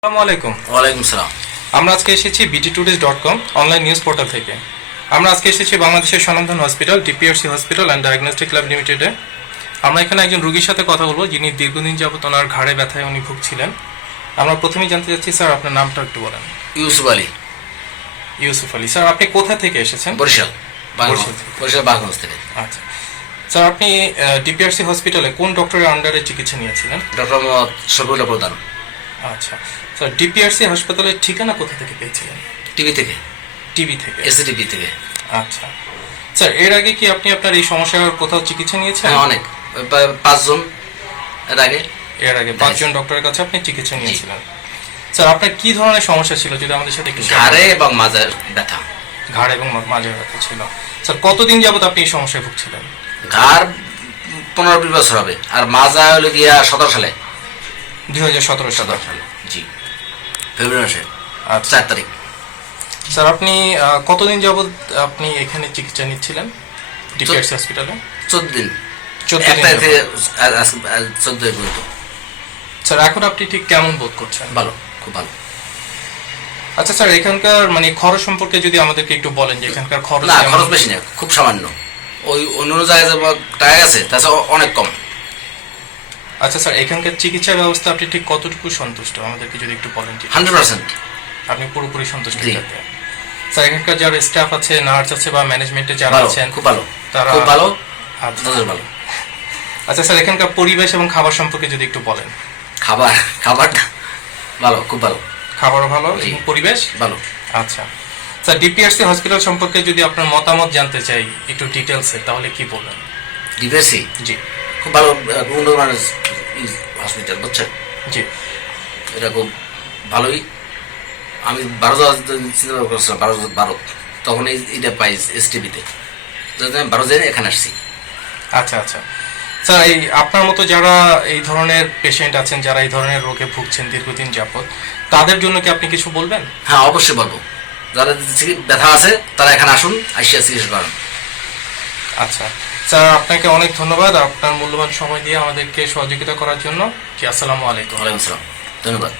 আসসালামু আলাইকুম। ওয়ালাইকুম সালাম। আমরা আজকে এসেছি BT dot com online news portal থেকে। আমরা আজকে এসেছি বাংলাদেশের hospital DPRC hospital and diagnostic lab লিমিটেডে আমরা এখানে একজন রুগীর সাথে কথা বলব যিনি দীর্ঘদিন যাবত ওনার ঘাড়ে ব্যথায় উনি ভুগছিলেন। আমরা প্রথমেই জানতে চাচ্ছি স্যার আপনার নামটা একটু বলেন। ইউসুফ আলী। ইউসুফ আলী। স্যার আপনি কোথা থেকে এসেছেন? বরিশাল। বরিশাল থেকে। থেকে। আচ্ছা। স্যার আপনি ডিপিআরসি হসপিটালে কোন ডক্টরের আন্ডারে চিকিৎসা নিয়েছিলেন? ডক্টর মোহাম্মদ শফিউল্লাহ প্রধান। আচ্ছা। স্যার ডিপিআরসি হাসপাতালের ঠিকানা কোথা থেকে পেয়েছিলেন? টিভি থেকে। টিভি থেকে। এসিটিভি থেকে। আচ্ছা। স্যার এর আগে কি আপনি আপনার এই সমস্যার কোথাও চিকিৎসা নিয়েছেন? হ্যাঁ অনেক। পা- পাঁচজন এর আগে। এর আগে পাঁচজন ডক্টরের কাছে আপনি চিকিৎসা নিয়েছিলেন। স্যার আপনার কি ধরনের সমস্যা ছিল যদি আমাদের সাথে একটু share ঘাড়ে এবং মাজার ব্যথা। করেন? ঘাড় এবং মা- ব্যথা ছিল। স্যার কতদিন যাবত আপনি এই সমস্যায় ভুগছিলেন? ঘাড় পনেরো বিশ বছর হবে। আর মাজা হলো গিয়া সতেরো সালে। দুই হাজার সতেরো সালে। সতেরো সালে জি। ফেব্রুয়ারি মাসে আচ্ছা। চার তারিখ। স্যার আপনি কতদিন যাবত আপনি এখানে চিকিৎসা নিচ্ছিলেন? ডিপিআরসি হসপিটালে? চোদ্দ দিন। চোদ্দ দিন পর্যন্ত। স্যার এখন আপনি ঠিক কেমন বোধ করছেন? ভালো খুব ভালো। আচ্ছা স্যার এখানকার মানে খরচ সম্পর্কে যদি আমাদেরকে একটু বলেন যে এখানকার খরচ না খরচ বেশি না খুব সামান্য। ওই অন্য জায়গায় টাকা গেছে তাছাড়া অনেক কম। আচ্ছা স্যার এখানকার চিকিৎসা ব্যবস্থা আপনি ঠিক কতটুকু সন্তুষ্ট? আমাদেরকে যদি একটু বলেন হান্ড্রেড পার্সেন্ট। আপনি পুরোপুরি সন্তুষ্ট স্যার এখানকার যারা স্টাফ আছে নার্স আছে বা ম্যানেজমেন্টে যারা আছেন খুব ভালো তারা খুব ভালো আচ্ছা। ভালো। আচ্ছা স্যার এখানকার পরিবেশ এবং খাবার সম্পর্কে যদি একটু বলেন। খাবার খাবারটা ভালো খুব ভালো। খাবারও ভালো পরিবেশ? ভালো। আচ্ছা। স্যার ডিপিআরসি হসপিটাল সম্পর্কে যদি আপনার মতামত জানতে চাই একটু ডিটেলসে তাহলে কি বলবেন? ডিভিএসসি জি। খুব ভালো উন্নত মানের হসপিটাল বুঝছেন? জি। এটা খুব ভালোই। আমি বারো চিন্তা করছিলাম বারো বারো। তখন এই এটা পাই এস টিভিতে বারো জেনে এখানে আসছি। আচ্ছা আচ্ছা। স্যার এই আপনার মতো যারা এই ধরনের পেশেন্ট আছেন যারা এই ধরনের রোগে ভুগছেন দীর্ঘদিন যাবত তাদের জন্য কি আপনি কিছু বলবেন? হ্যাঁ অবশ্যই বলব। যারা ব্যথা আছে তারা এখানে আসুন আসিয়া চিকিৎসা করেন আচ্ছা। স্যার, আপনাকে অনেক ধন্যবাদ আপনার মূল্যবান সময় দিয়ে আমাদেরকে সহযোগিতা করার জন্য। কি আসসালামু আলাইকুম। ধন্যবাদ।